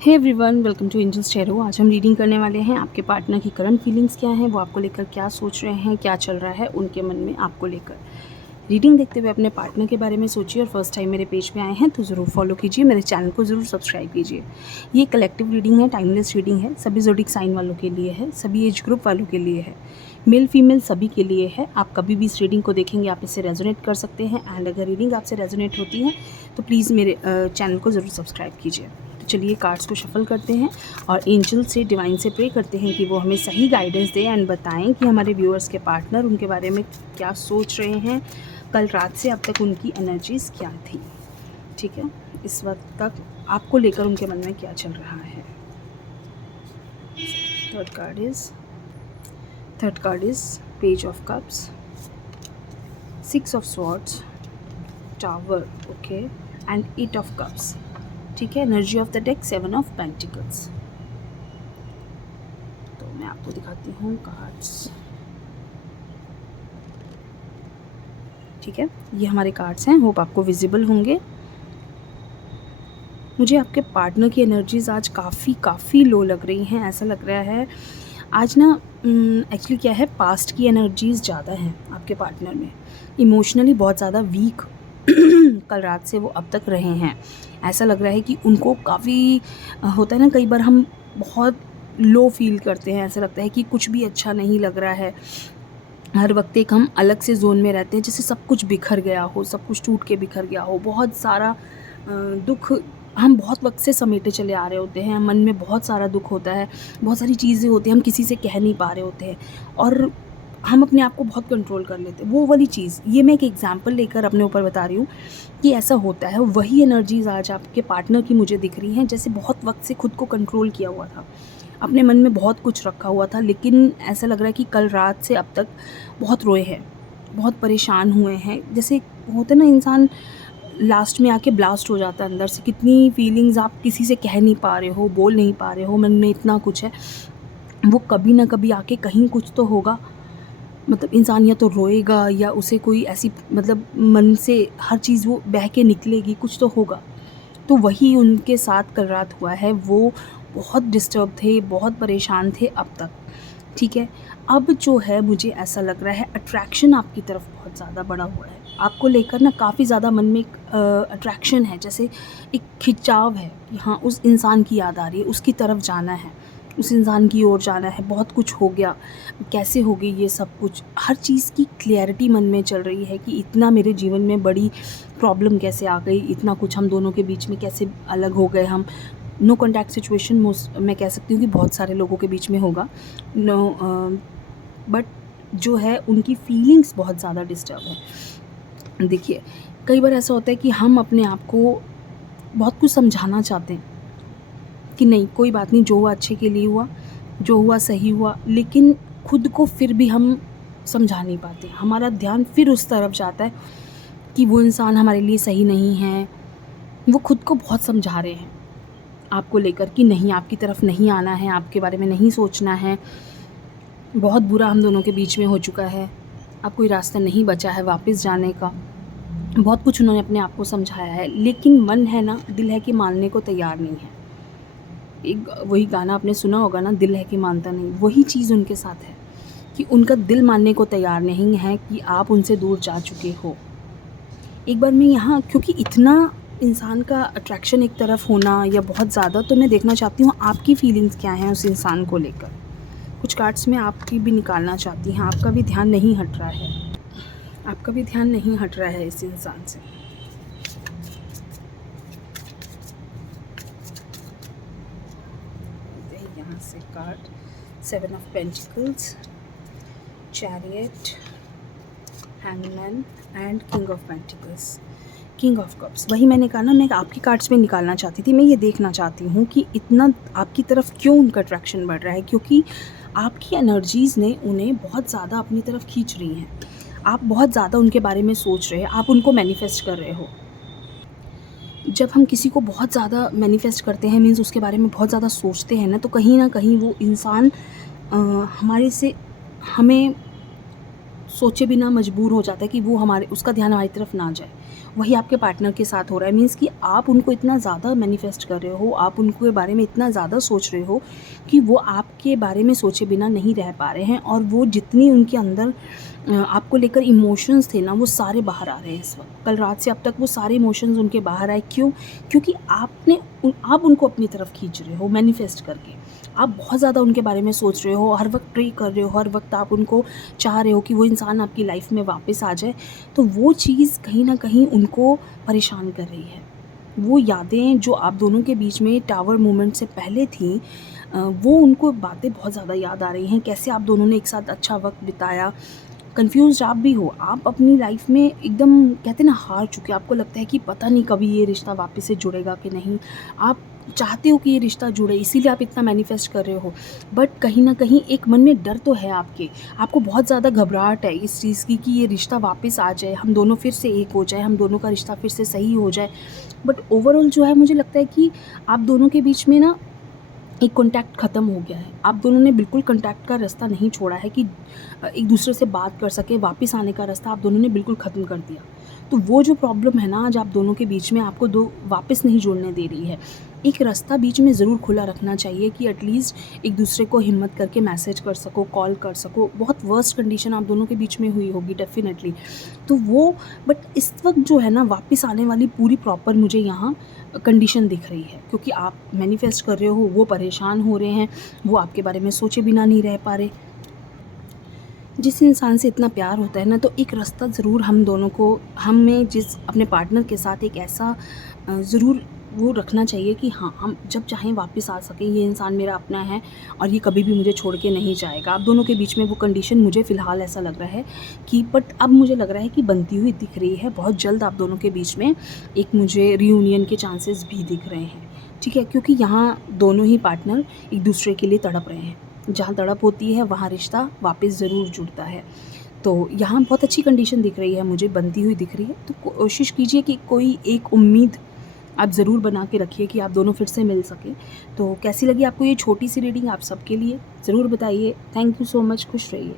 Hey everyone, welcome to angels tarot. आज हम reading करने वाले हैं आपके पार्टनर की करंट फीलिंग्स क्या हैं, वो आपको लेकर क्या सोच रहे हैं, क्या चल रहा है उनके मन में आपको लेकर। रीडिंग देखते हुए अपने पार्टनर के बारे में सोचिए और फर्स्ट टाइम मेरे पेज पे आए हैं तो ज़रूर फॉलो कीजिए, मेरे चैनल को ज़रूर सब्सक्राइब कीजिए। ये कलेक्टिव रीडिंग है, टाइमलेस रीडिंग है, सभी ज़ोडिक साइन वालों के लिए है, सभी एज ग्रुप वालों के लिए है, मेल फीमेल सभी के लिए है। आप कभी भी इस रीडिंग को देखेंगे आप इससे रेजोनेट कर सकते हैं एंड अगर रीडिंग आपसे रेजोनेट होती है तो प्लीज़ मेरे चैनल को ज़रूर सब्सक्राइब कीजिए। तो चलिए कार्ड्स को शफल करते हैं और एंजल से, डिवाइन से प्रे करते हैं कि वो हमें सही गाइडेंस दे एंड बताएं कि हमारे व्यूअर्स के पार्टनर उनके बारे में क्या सोच रहे हैं, कल रात से अब तक उनकी एनर्जीज़ क्या थी। ठीक है, इस वक्त तक आपको लेकर उनके मन में क्या चल रहा है। Third card is page of cups, 6 of swords, tower, okay, and 8 of cups. ठीक है, energy of the deck 7 of pentacles. तो मैं आपको दिखाती हूँ कार्ड्स। ठीक है, ये हमारे कार्ड्स हैं, होप आपको विजिबल होंगे। मुझे आपके पार्टनर की एनर्जीज़ आज काफ़ी लो लग रही हैं। ऐसा लग रहा है आज ना एक्चुअली क्या है, पास्ट की एनर्जीज़ ज़्यादा हैं आपके पार्टनर में। इमोशनली बहुत ज़्यादा वीक कल रात से वो अब तक रहे हैं। ऐसा लग रहा है कि उनको काफ़ी होता है ना, कई बार हम बहुत लो फील करते हैं, ऐसा लगता है कि कुछ भी अच्छा नहीं लग रहा है। हर वक्त एक हम अलग से जोन में रहते हैं, जैसे सब कुछ बिखर गया हो, सब कुछ टूट के बिखर गया हो। बहुत सारा दुख हम बहुत वक्त से समेटे चले आ रहे होते हैं, मन में बहुत सारा दुख होता है, बहुत सारी चीज़ें होती हैं, हम किसी से कह नहीं पा रहे होते हैं और हम अपने आप को बहुत कंट्रोल कर लेते हैं। वो वाली चीज़, ये मैं एक एग्जांपल लेकर अपने ऊपर बता रही हूँ कि ऐसा होता है। वही एनर्जीज़ आज आपके पार्टनर की मुझे दिख रही हैं, जैसे बहुत वक्त से खुद को कंट्रोल किया हुआ था, अपने मन में बहुत कुछ रखा हुआ था, लेकिन ऐसा लग रहा है कि कल रात से अब तक बहुत रोए हैं, बहुत परेशान हुए हैं। जैसे होता है ना, इंसान लास्ट में आके ब्लास्ट हो जाता है अंदर से। कितनी फीलिंग्स आप किसी से कह नहीं पा रहे हो, बोल नहीं पा रहे हो, मन में इतना कुछ है, वो कभी ना कभी आके कहीं कुछ तो होगा। मतलब इंसान या तो रोएगा या उसे कोई ऐसी, मतलब मन से हर चीज़ वो बह के निकलेगी, कुछ तो होगा। तो वही उनके साथ कल रात हुआ है। वो बहुत डिस्टर्ब थे, बहुत परेशान थे अब तक। ठीक है, अब जो है मुझे ऐसा लग रहा है अट्रैक्शन आपकी तरफ बहुत ज़्यादा बढ़ा हुआ है। आपको लेकर ना काफ़ी ज़्यादा मन में एक अट्रैक्शन है, जैसे एक खिंचाव है कि हाँ, उस इंसान की याद आ रही है, उसकी तरफ जाना है, उस इंसान की ओर जाना है। बहुत कुछ हो गया, कैसे हो गई ये सब कुछ, हर चीज़ की क्लैरिटी मन में चल रही है कि इतना मेरे जीवन में बड़ी प्रॉब्लम कैसे आ गई, इतना कुछ हम दोनों के बीच में कैसे अलग हो गए हम। नो कॉन्टैक्ट सिचुएशन मैं कह सकती हूँ कि बहुत सारे लोगों के बीच में होगा। बट जो है उनकी फीलिंग्स बहुत ज़्यादा डिस्टर्ब है। देखिए, कई बार ऐसा होता है कि हम अपने आप को बहुत कुछ समझाना चाहते हैं कि नहीं, कोई बात नहीं, जो हुआ अच्छे के लिए हुआ, जो हुआ सही हुआ, लेकिन खुद को फिर भी हम समझा नहीं पाते। हमारा ध्यान फिर उस तरफ जाता है कि वो इंसान हमारे लिए सही नहीं है। वो खुद को बहुत समझा रहे हैं आपको लेकर कि नहीं, आपकी तरफ नहीं आना है, आपके बारे में नहीं सोचना है, बहुत बुरा हम दोनों के बीच में हो चुका है, अब कोई रास्ता नहीं बचा है वापस जाने का। बहुत कुछ उन्होंने अपने आप को समझाया है, लेकिन मन है ना, दिल है कि मानने को तैयार नहीं है। एक वही गाना आपने सुना होगा ना, दिल है कि मानता नहीं। वही चीज़ उनके साथ है कि उनका दिल मानने को तैयार नहीं है कि आप उनसे दूर जा चुके हो। एक बार मैं यहाँ, क्योंकि इतना इंसान का अट्रैक्शन एक तरफ होना या बहुत ज़्यादा, तो मैं देखना चाहती हूँ आपकी फीलिंग्स क्या हैं उस इंसान को लेकर। कुछ कार्ड्स में आपकी भी निकालना चाहती हैं। आपका भी ध्यान नहीं हट रहा है, आपका भी ध्यान नहीं हट रहा है इस इंसान से। यहाँ से card 7 of pentacles, chariot, hangman and king of pentacles, king of cups. वही मैंने कहा ना, मैं आपकी कार्ड्स में निकालना चाहती थी। मैं ये देखना चाहती हूँ कि इतना आपकी तरफ क्यों उनका अट्रैक्शन बढ़ रहा है, क्योंकि आपकी एनर्जीज़ ने उन्हें बहुत ज़्यादा अपनी तरफ खींच रही हैं। आप बहुत ज़्यादा उनके बारे में सोच रहे हैं, आप उनको मैनिफेस्ट कर रहे हो। जब हम किसी को बहुत ज़्यादा मैनिफेस्ट करते हैं, मीन्स उसके बारे में बहुत ज़्यादा सोचते हैं ना कहीं वो इंसान हमारे से, हमें सोचे बिना मजबूर हो जाता है कि वो उसका ध्यान हमारी तरफ ना जाए। वही आपके पार्टनर के साथ हो रहा है। मीन्स कि आप उनको इतना ज़्यादा मैनिफेस्ट कर रहे हो, आप उनके बारे में इतना ज़्यादा सोच रहे हो कि वो आपके बारे में सोचे बिना नहीं रह पा रहे हैं, और वो जितनी उनके अंदर आपको लेकर इमोशंस थे ना, वो सारे बाहर आ रहे हैं इस वक्त। कल रात से अब तक वो सारे इमोशंस उनके बाहर आए। क्यों? क्योंकि आप उनको अपनी तरफ खींच रहे हो मैनिफेस्ट करके। आप बहुत ज़्यादा उनके बारे में सोच रहे हो, हर वक्त प्रे कर रहे हो, हर वक्त आप उनको चाह रहे हो कि वो इंसान आपकी लाइफ में वापस आ जाए। तो वो चीज़ कहीं ना कहीं उनको परेशान कर रही है। वो यादें जो आप दोनों के बीच में टावर मोमेंट से पहले थी, वो उनको बातें बहुत ज़्यादा याद आ रही हैं। कैसे आप दोनों ने एक साथ अच्छा वक्त बिताया। कन्फ्यूज़्ड आप भी हो, आप अपनी लाइफ में एकदम कहते हैं ना हार चुके हो। आपको लगता है कि पता नहीं कभी ये रिश्ता वापस से जुड़ेगा कि नहीं। आप चाहते हो कि ये रिश्ता जुड़े, इसीलिए आप इतना मैनिफेस्ट कर रहे हो। बट कहीं न कहीं एक मन में डर तो है आपके। आपको बहुत ज़्यादा घबराहट है इस चीज़ की कि ये रिश्ता वापस आ जाए, हम दोनों फिर से एक हो जाएँ, हम दोनों का रिश्ता फिर से सही हो जाए। बट ओवरऑल जो है, मुझे लगता है कि आप दोनों के बीच में ना एक कॉन्टैक्ट ख़त्म हो गया है। आप दोनों ने बिल्कुल कॉन्टैक्ट का रास्ता नहीं छोड़ा है कि एक दूसरे से बात कर सकें, वापस आने का रास्ता आप दोनों ने बिल्कुल ख़त्म कर दिया। तो वो जो प्रॉब्लम है ना आज आप दोनों के बीच में, आपको दो वापस नहीं जुड़ने दे रही है। एक रास्ता बीच में ज़रूर खुला रखना चाहिए कि एटलीस्ट एक दूसरे को हिम्मत करके मैसेज कर सको, कॉल कर सको। बहुत वर्स्ट कंडीशन आप दोनों के बीच में हुई होगी डेफ़िनेटली। तो वो बट इस वक़्त जो है ना, वापस आने वाली पूरी प्रॉपर मुझे यहाँ कंडीशन दिख रही है, क्योंकि आप मैनिफेस्ट कर रहे हो, वो परेशान हो रहे हैं, वो आपके बारे में सोचे बिना नहीं रह पा रहे। जिस इंसान से इतना प्यार होता है ना, तो एक रास्ता ज़रूर हम दोनों को, हमें जिस अपने पार्टनर के साथ एक ऐसा ज़रूर वो रखना चाहिए कि हाँ, हम जब चाहें वापस आ सकें। ये इंसान मेरा अपना है और ये कभी भी मुझे छोड़ के नहीं जाएगा। आप दोनों के बीच में वो कंडीशन मुझे फ़िलहाल ऐसा लग रहा है कि, बट अब मुझे लग रहा है कि बनती हुई दिख रही है। बहुत जल्द आप दोनों के बीच में एक मुझे रियूनियन के चांसेस भी दिख रहे हैं। ठीक है? क्योंकि यहाँ दोनों ही पार्टनर एक दूसरे के लिए तड़प रहे हैं। जहाँ तड़प होती है वहाँ रिश्ता वापस ज़रूर जुड़ता है। तो यहाँ बहुत अच्छी कंडीशन दिख रही है, मुझे बनती हुई दिख रही है। तो कोशिश कीजिए कि कोई एक उम्मीद आप ज़रूर बना के रखिए कि आप दोनों फिर से मिल सकें। तो कैसी लगी आपको ये छोटी सी रीडिंग, आप सबके लिए ज़रूर बताइए। थैंक यू सो मच, खुश रहिए।